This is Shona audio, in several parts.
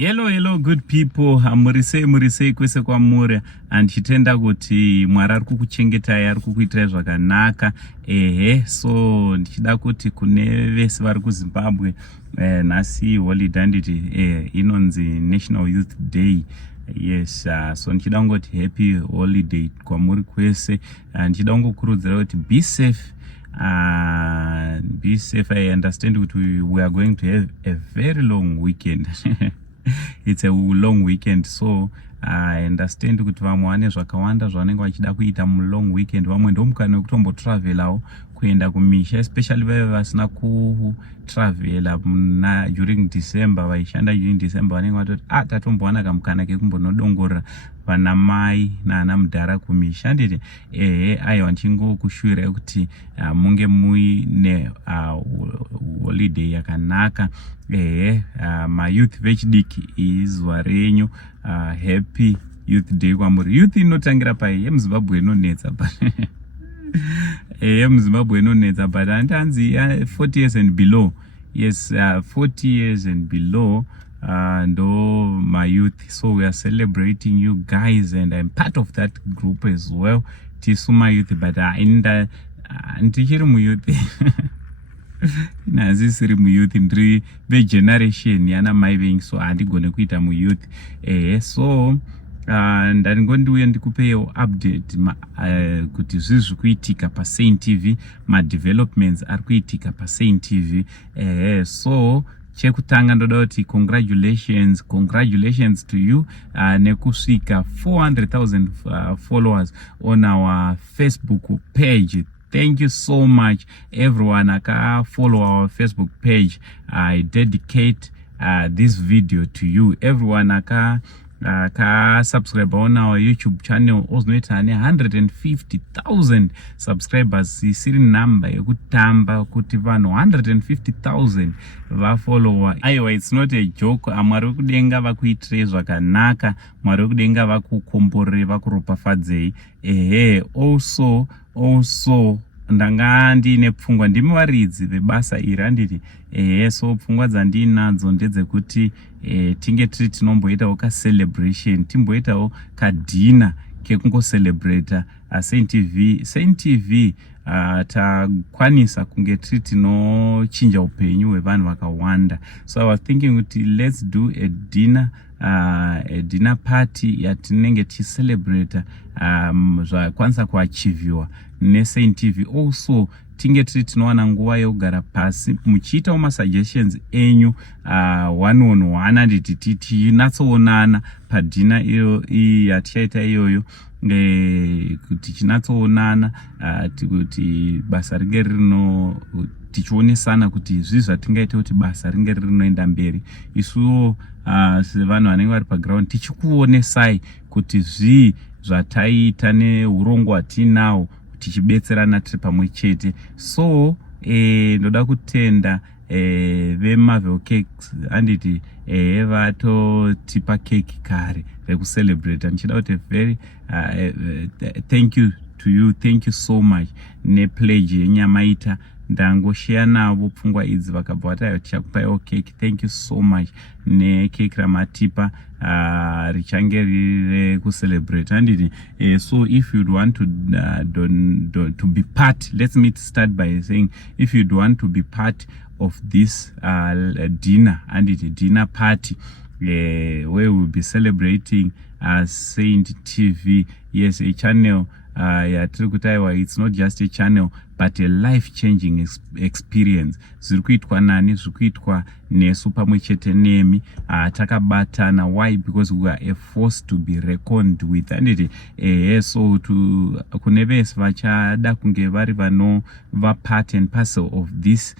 Hello good people, murisei kwese kwamuri, andichitenda kuti Mwari ari kukuchengetai, ari kukuitirai zvakanaka. So ndichida kuti kune vese vari kuZimbabwe, nhasi holiday handiti inonzi National Youth Day. Yes, so ndichida kungoti happy holiday kwamuri kwese. Ndichida kungokurudzira kuti be safe. Be safe. I understand that we are going to have a very long weekend. It's a long weekend, so I understand kuti vamwe vane zvakawanda zvavanenge vachida kuita mu long weekend. Vamwe ndomukana wekutombo travelawo kuenda kumisha, especially vaya vasina ku travela during December, vaishanda during December vanenge vatoti tatombowana kamukana kekumbonodongorera vana mai nana mudhara kumisha. Nditi aiwa ndichingokushuvirai kuti munge muine holiday yakanaka. Mayouth vechidiki izuva renyu. Happy Youth Day kwamuri. Youth inotangira pai yemuZimbabwe inonetsa yemuZimbabwe inonetsa, but handanzi 40 years and below. Yes, 40 years and below ndo my youth. So we are celebrating you guys, and I'm part of that group as well. Tisu my youth, but ndichiri mu youth. Nazisiri mu youth, ndiri ve generation yana mai vengi, so handigone kuita mu youth. So ndaringondiuya ndikupewo update kuti zvizvi kuitika pa Saint TV, ma developments ari kuitika pa Saint TV. So chekutanga ndoda kuti congratulations to you nekusvika 400,000 followers on our Facebook page. Thank you so much everyone aka follow our Facebook page. I dedicate this video to you. Everyone aka subscribe on our YouTube channel oznoita 150,000 subscribers. Isiri number yekutamba kuti vanhu 150,000 vafollower. Aiwa, it's not a joke. Mwari wekudenga vakuitirei zvakanaka, Mwari wekudenga vakukomborere, vakuropafadzei. Also ndanga ndine pfungwa, ndimi varidzi vebasa iri handiti. So pfungwa dzandinadzo ndedzekuti tinge tiri tinomboitawo ka celebration, timboitawo ka dinner kekungocelebrata Saint TV. Takwanisa kunge tiri tinochinja upenyu hwevanhu vakawanda. So I was thinking kuti let's do a dinner party yatinenge tichicelebrata zvakwanisa kuachievhiwa neSaint TV. Also tinge tiri tinowana nguva yekugara pasi muchiitawo masuggestions enyu one on one, handiti tinatsoonana padhina iyi yatichaita iyoyo, kuti tinatsoonana kuti basa ringe tichionesana kuti zvizi zvatingaita kuti basa ringe rinoenda mberi. Isuwo sevanhu vanenge vari paground tichikuonesai kuti zvii zvataita neurongo hwatinahwo tichibetserana tiri pamwe chete. So ndoda kutenda veMarvel Cakes handiti vatotipa keki kare rekucelebrate. Ndichida kuti very thank you to you, thank you so much nepledge yenyamaita. Ndangoshare navo pfungwa idzi vakabva vati tichakupaiwo keki. Thank you so much nekeki ramatipa richange riri kucelebrate handiti. So if you'd want to be part, let me start by saying, if you'd want to be part of this dinner handiti, dinner party where we'll be celebrating Saint TV. Yes, a channel yatiri kutaiwa, it's not just a channel but a life-changing experience. Zviri kuitwa nani, zviri kuitwa nesu pamwe chete nemi. Takabatana. Why? Because we are a force to be reckoned with. Handiti. So kune vese vachada kunge vari vanova part and parcel of this,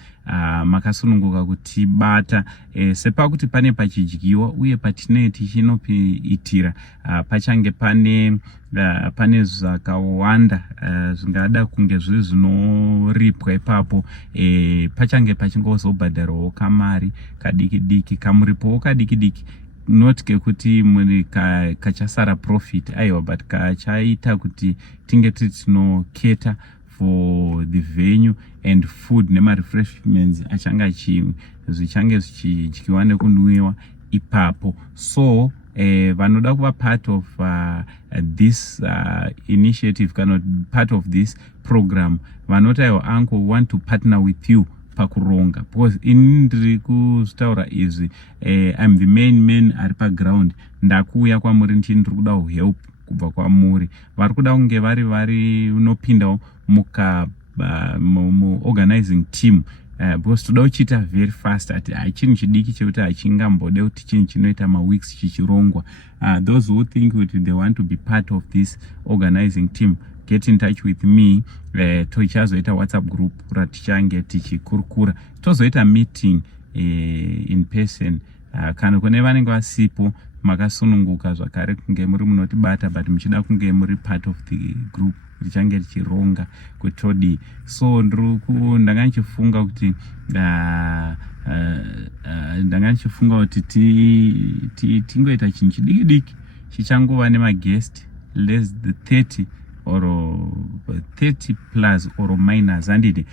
makasununguka kutibata sepakuti pane pachidyiwa uye patinenge tichinopiitira pachange pane zvakawanda zvingada kunge zviri zvinoripwa ipapo. Pachange pachingozobhadharwawo kamari kadiki kamuripowo kadiki, not kekuti kachasara profit aiwa, but kachaita kuti tinge tiri tinoketa for the venue and food nema refreshments achanga zvichange zvichidyiwa nekunwiwa ipapo. So vanoda kuva part of this initiative kana part of this program, vanoti aiwa uncle want to partner with you pakuronga, because ini ndiri kutaura izvi, I'm the main man ari paground. Ndakuuya kwamuri ndiri kuda help kubva kwamuri. Vari kuda kunge vari unopindawo organizing team, because toda kuchita very fast, ati chinhu chidiki chekuti hachingambode kuti chinhu chinoita weeks chichirongwa. Those who think that they want to be part of this organizing team, get in touch with me. Tochazoita WhatsApp group ratichange tichikurukura, tozoita meeting in person. Kana kune vanenge vasipo makasununguka zvakare kunge muri munotibata, but muchida kunge muri part of the group richange richironga kutodi. So ndanga nichifunga kuti tingoita chinhu chidiki chichangova nemaguest less than 30 or 30 plus or minus, and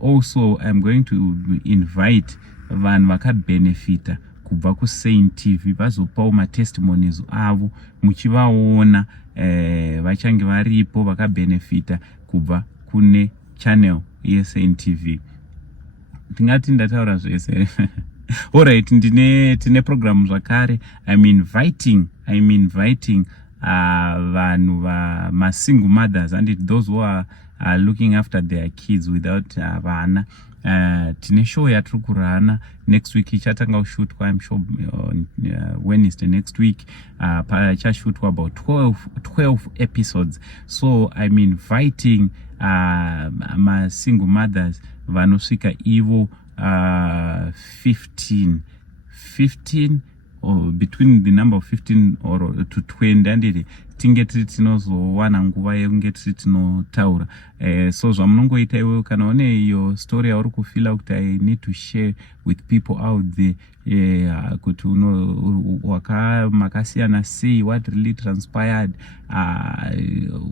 also I'm going to invite vanhu vakabenefita kubva kuSaint TV, vazopawo matestimonies avo muchivaona. Vachange varipo vakabenefita kubva kune channel yeSaint TV. Tingati ndataura zvese. Alright, tine program zvakare. I'm inviting vanhu ma single mothers and those who are looking after their kids without vana. Tine show yatiri kurana next week, ichatanga kushutwa I'm sure on Wednesday next week. Pachashutwa about 12 episodes. So I'm inviting my single mothers vanosvika ivo 15 or between the number of 15 or to 20, and tinge tiri tinozowana nguva yekunge tiri tinotaura. So zvamunongoita iwe kana une iyo story yauri kufila kuti I need to share with people out there, kuti makasiyana sei, what really transpired,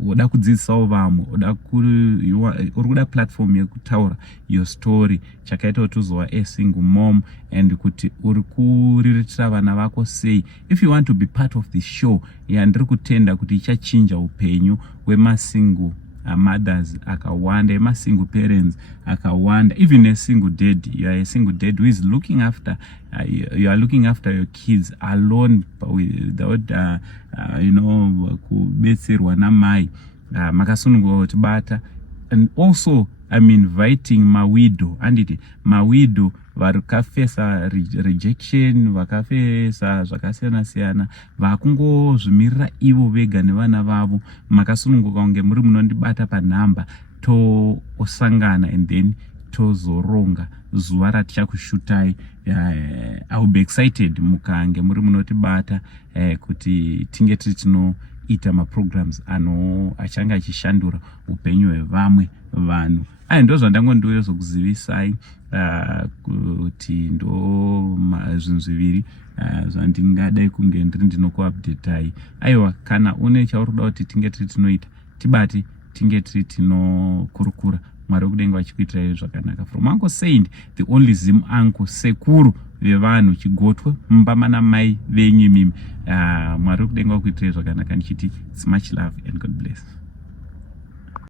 uda kudzidzisawo vamwe, uri kuda platform yekutaura your story, chakaita kuti uzova a single mom and kuti uri kuriritira vana vako sei. If you want to be part of the show, ndiri kutenda kuti ichachinja upenyu wemasingle mothers akawanda, single parents akawanda, even a single dad. You are a single dad who is looking after you are looking after your kids alone without kubetserwa namai, makasununguka kutibata. And also I'm inviting mawidow, and mawidow vakafesa rejection, vakafesa zvakasiyana siyana, vakungozvimirira ivo vega nevana vavo. Makasununguka kunge muri munondibata panhamba, tosangana and then tozoronga zuva ratichakushutai. I'll be excited mukange muri munotibata kuti tinge tiri tinoita maprograms achanga achishandura upenyu hwevamwe vanhu. Ndo zvandangondiuya zokuzivisai kuti ndo zvinhu zviviri zvandingadai kunge ndiri ndinokuupdatai. Aiwa, kana une chauri kuda kuti tinge tiri tinoita, tibate tinge tiri tinokurukura. Mwari wekudenga vachikuitirai zvakanaka. From Uncle Saint, the only Zim uncle, sekuru vevanhu, chigotwe mbama namai venyu mimi. Mwari wekudenga vakuitirai zvakanaka, ndichiti it's much love and God bless.